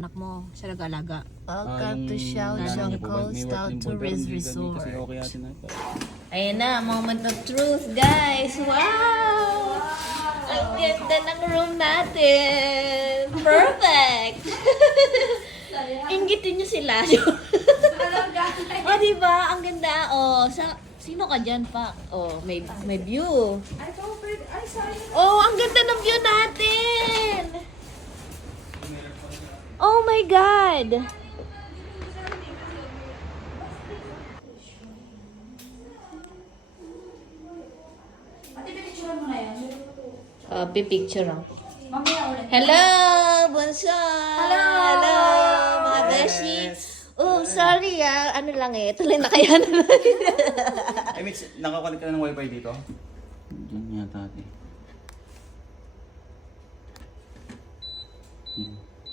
Anak mo, siya nag-alaga. Welcome to Xiaojiang Coastal Tourist Resort. Ayan na, moment of truth, guys. Wow! Ang ganda ng room natin. Perfect! Inggitin niyo sila. O, diba? Ang ganda. O, sino ka dyan, Pak? O, may view. Oh, ang ganda ng view natin! Oh my God! Pipicture lang. Hello, Bunso! Hello, mga beshi! Oh, sorry ano lang tuloy na kaya na. I mean, nakakunik ka na ng wifi dito? Diyan yata ate.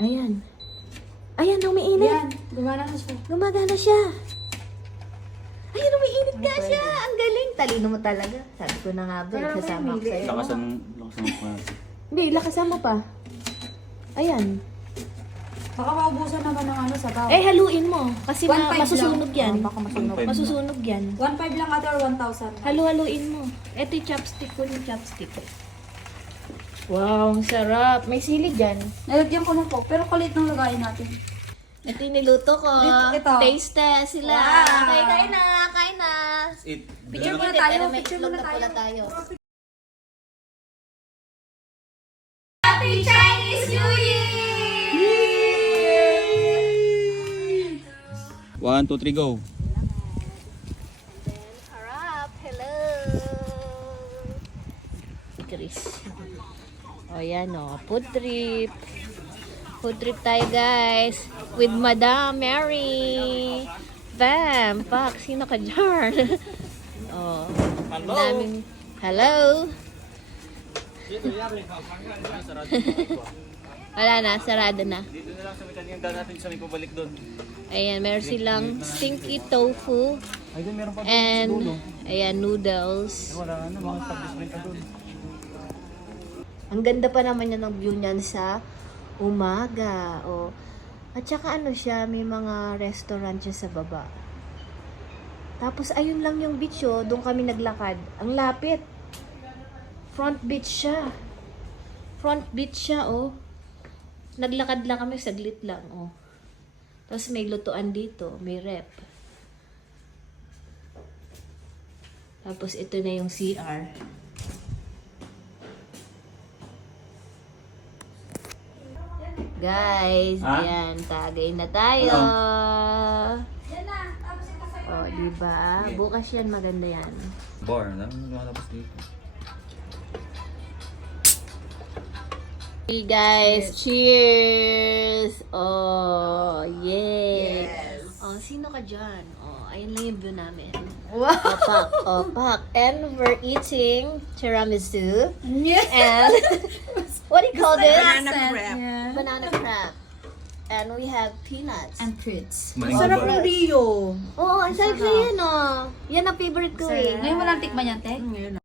Ayan. Ayan, umiinit. Yan, gumana na siya. Gumagana siya. Ayan, umiinit nga siya. Ang galing. Talino mo talaga. Sabi ko na nga ba, kasama ko sa'yo. Lakasan mo pa. Hindi, lakasan mo pa. Ayan. Baka maubusan naman ng sabaw. Haluin mo. Kasi 1.5 masusunog lang. yan. Baka masunog. Masusunog yan. 1.5 lang ate or 1,000? Halu-haluin mo. Ito yung chopstick ko, yung chopstick. Wow, ang sarap. May sili dyan. Nalagyan ko ng coke, pero kulit ng lagayin natin. Ito yung niluto ko. Ito. Taste test sila. Wow. Okay, kain na. Kain na. Eat. Picture muna muna tayo, tayo. May picture itlog muna na pula tayo. tayo. Happy Chinese New Year! 1, 2, 3, go. Harap. Hello. Chris. O yan o. Food trip. Food trip tayo guys. With Madam Mary. Bam. Pak. Sino ka dyan? Oh. Hello. Daming, hello. Wala na. Sarado na. Dito na lang sa mitan yung daan natin sa may pabalik doon. Ayan. Meron silang stinky tofu. Ay, doon meron pa doon. And, ayan, noodles. Wala na, mga establishment ka doon. Ang ganda pa naman yan ng view niyan sa umaga. O. At saka ano siya, may mga restaurant siya sa baba. Tapos ayun lang yung beach doon kami naglakad. Ang lapit. Front beach siya. Front beach siya Naglakad lang kami, saglit lang Tapos may lutuan dito, may rep. Tapos ito na yung CR. Guys, ayan, tagay na tayo. Diba? Bukas yan, maganda yan. Bar, na lumalabas dito. Hey guys, cheers! Yay! Sino ka dyan? Ayun lang yung view namin. Wow! Pak. And we're eating tiramisu. And what do you call this? Banana crepe. Banana crepe. And we have peanuts. And fruits. Sarap ng Oo, ang sarap na yan Yan ang favorite ko Ngayon mo lang tikman yan, te?